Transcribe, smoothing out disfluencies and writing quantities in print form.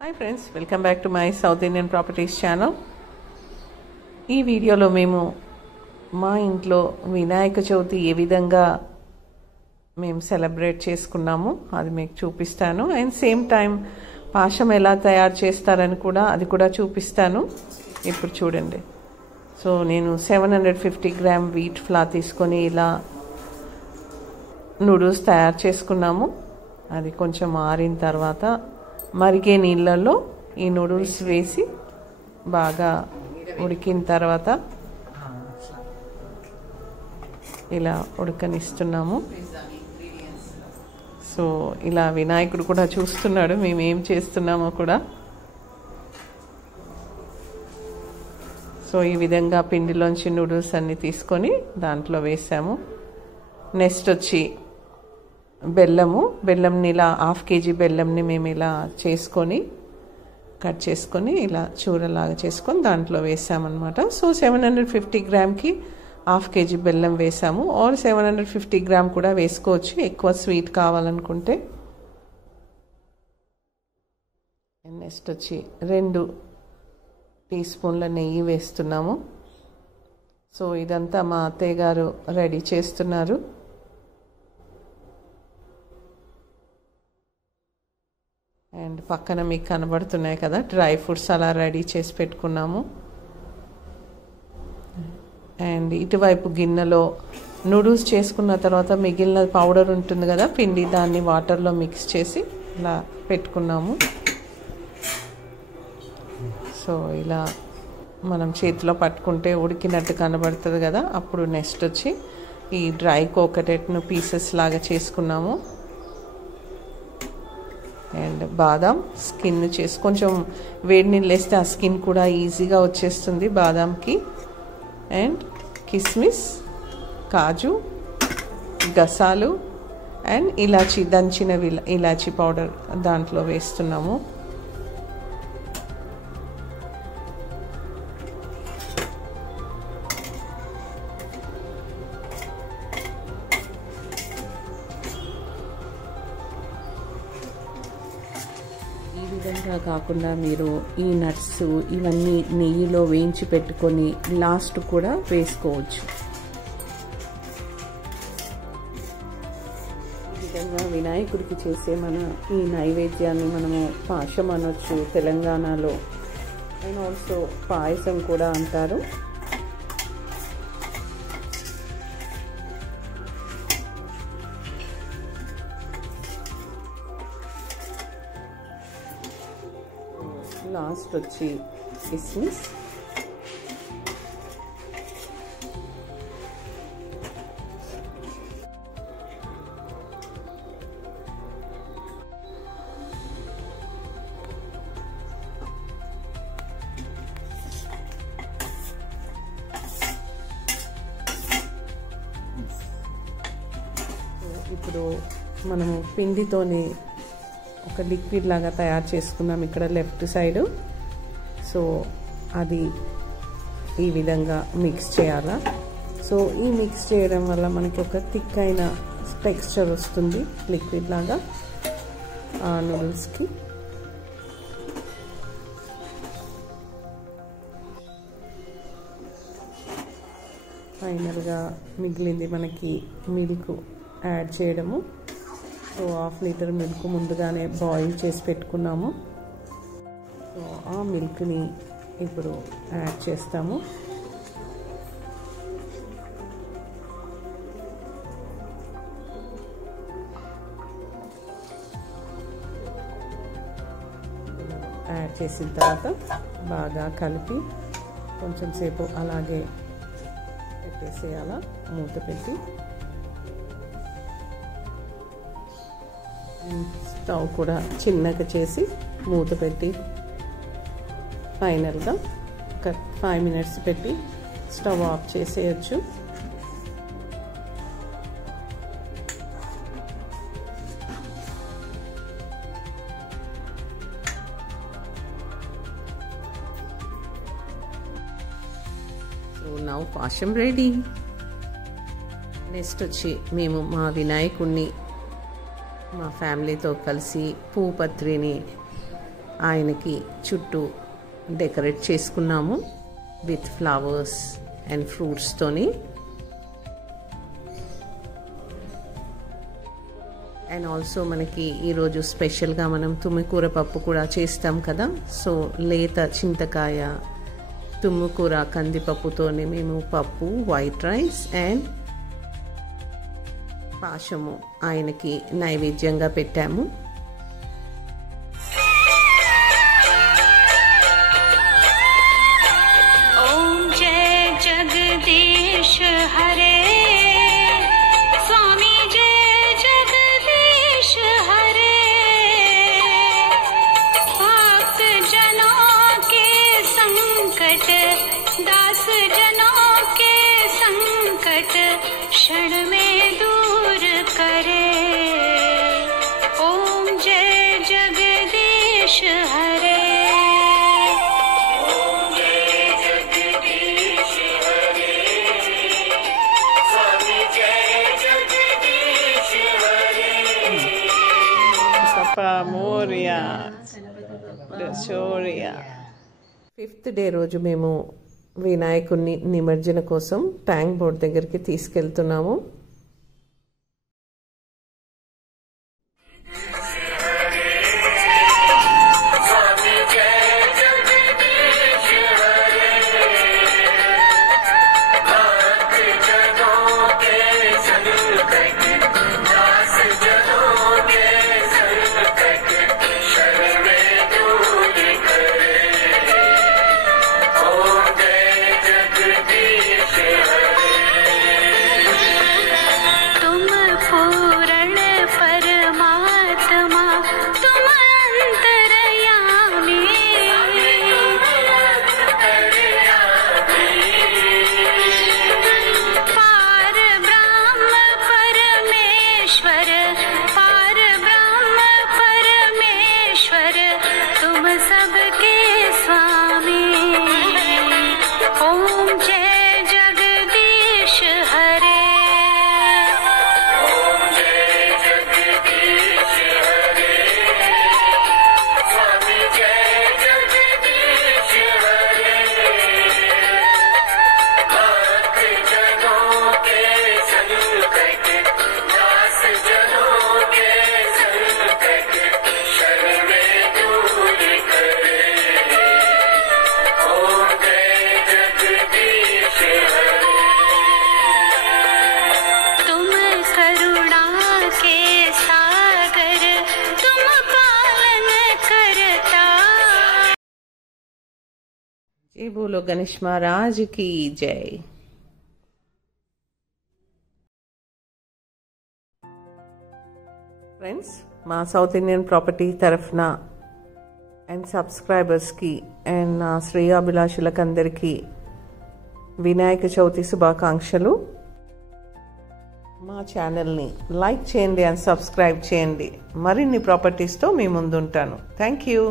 Hi friends, welcome back to my south Indian properties channel. ఈ వీడియోలో మేము మా ఇంట్లో వినాయక చవితి ఏ విధంగా మేము సెలబ్రేట్ చేసుకున్నాము అది మీకు చూపిస్తాను. అండ్ సేమ్ టైం పాశం ఎలా తయారు చేస్తారని కూడా అది కూడా చూపిస్తాను. ఇప్పుడు చూడండి. సో నేను 750 గ్రామ్ వీట్ ఫ్లార్ తీసుకొని ఇలా నూడిల్స్ తయారు చేసుకున్నాము. అది కొంచెం ఆరిన తర్వాత మరిగే నీళ్ళల్లో ఈ నూడిల్స్ వేసి బాగా ఉడికిన తర్వాత ఇలా ఉడకనిస్తున్నాము. సో ఇలా వినాయకుడు కూడా చూస్తున్నాడు మేము ఏం చేస్తున్నామో కూడా. సో ఈ విధంగా పిండిలోంచి నూడిల్స్ అన్ని తీసుకొని దాంట్లో వేసాము. నెక్స్ట్ వచ్చి బెల్లంని ఇలా 1/2 kg బెల్లంని మేము ఇలా చేసుకొని కట్ చేసుకొని ఇలా చూరలాగా చేసుకొని దాంట్లో వేసామన్నమాట. సో 750 గ్రామ్కి 1/2 kg బెల్లం వేసాము. ఆర్ 750 గ్రామ్ కూడా వేసుకోవచ్చు ఎక్కువ స్వీట్ కావాలనుకుంటే. నెక్స్ట్ వచ్చి 2 టీ స్పూన్ల నెయ్యి వేస్తున్నాము. సో ఇదంతా మా అత్తయ్య గారు రెడీ చేస్తున్నారు. అండ్ పక్కన మీకు కనబడుతున్నాయి కదా డ్రై ఫ్రూట్స్ అలా రెడీ చేసి పెట్టుకున్నాము. అండ్ ఇటువైపు గిన్నెలో నూడిల్స్ చేసుకున్న తర్వాత మిగిలిన పౌడర్ ఉంటుంది కదా పిండి, దాన్ని వాటర్లో మిక్స్ చేసి ఇలా పెట్టుకున్నాము. సో ఇలా మనం చేతిలో పట్టుకుంటే ఉడికినట్టు కనబడుతుంది కదా. అప్పుడు నెక్స్ట్ వచ్చి ఈ డ్రై కోకోనట్ను పీసెస్ లాగా చేసుకున్నాము. అండ్ బాదాం స్కిన్ చేసి కొంచెం వేడి నీళ్ళు వేస్తే ఆ స్కిన్ కూడా ఈజీగా వచ్చేస్తుంది బాదాంకి. అండ్ కిస్మిస్, కాజు, గసాలు అండ్ ఇలాచి, దంచిన ఇలాచి పౌడర్ దాంట్లో వేస్తున్నాము. ఈ విధంగా కాకుండా మీరు ఈ నట్స్ ఇవన్నీ నెయ్యిలో వేయించి పెట్టుకొని లాస్ట్ కూడా వేసుకోవచ్చు. ఈ విధంగా వినాయకుడికి చేసే మన ఈ నైవేద్యాన్ని మనము పాశం అనొచ్చు తెలంగాణలో. అండ్ ఆల్సో పాయసం కూడా అంటారు. లాస్ట్ వచ్చి కిస్మిస్, ఇప్పుడు మనము పిండితోని ఒక లిక్విడ్ లాగా తయారు చేసుకున్నాం ఇక్కడ లెఫ్ట్ సైడ్. సో అది ఈ విధంగా మిక్స్ చేయాలా. సో ఈ మిక్స్ చేయడం వల్ల మనకి ఒక థిక్ అయిన టెక్స్చర్ వస్తుంది లిక్విడ్ లాగా ఆ నూడిల్స్కి. ఫైనల్గా మిగిలింది మనకి మిల్క్ యాడ్ చేయడము. సో 1/2 లీటర్ మిల్క్ ముందుగానే బాయిల్ చేసి పెట్టుకున్నాము. సో ఆ మిల్క్ని ఇప్పుడు యాడ్ చేస్తాము. యాడ్ చేసిన తర్వాత బాగా కలిపి కొంచెం సేపు అలాగే పెట్టేసేయాల, మూత పెట్టి. స్టవ్ కూడా చిన్నగా చేసి మూత పెట్టి ఫైనల్గా ఒక 5 minutes పెట్టి స్టవ్ ఆఫ్ చేసేయచ్చు. సో నౌ పాశం రెడీ. నెక్స్ట్ వచ్చి మేము మా వినాయకుడిని మా ఫ్యామిలీతో కలిసి పూపత్రిని ఆయనకి చుట్టూ డెకరేట్ చేసుకున్నాము విత్ ఫ్లవర్స్ అండ్ ఫ్రూట్స్తోని. అండ్ ఆల్సో మనకి ఈరోజు స్పెషల్గా మనం తుమ్మికూర పప్పు కూడా చేస్తాం కదా. సో లేత చింతకాయ, తుమ్మికూర, కందిపప్పుతోనే మేము పప్పు, వైట్ రైస్ అండ్ పాశము ఆయనకి నైవేద్యంగా పెట్టాము. क्षण में दूर करे, ओम जय जगदीश हरे, ओम जय जगदीश हरे, स्वामी जय जगदीश हरे. Sapa Moria, Dashoria. 5th day రోజు మేము వినాయకుడిని నిమజ్జన కోసం ట్యాంక్ బోర్డ్ దగ్గరికి తీసుకెళ్తున్నాము. बोलो गणेश महाराज की जय. ఫ్రెండ్స్, మా సౌత్ ఇండియన్ ప్రాపర్టీ తరఫున అండ్ సబ్స్క్రైబర్స్కి అండ్ నా శ్రేయాభిలాషులకు అందరికీ వినాయక చవితి శుభాకాంక్షలు. మా ఛానల్ని లైక్ చేయండి అండ్ సబ్స్క్రైబ్ చేయండి. మరిన్ని ప్రాపర్టీస్తో మీ ముందుంటాను. Thank you.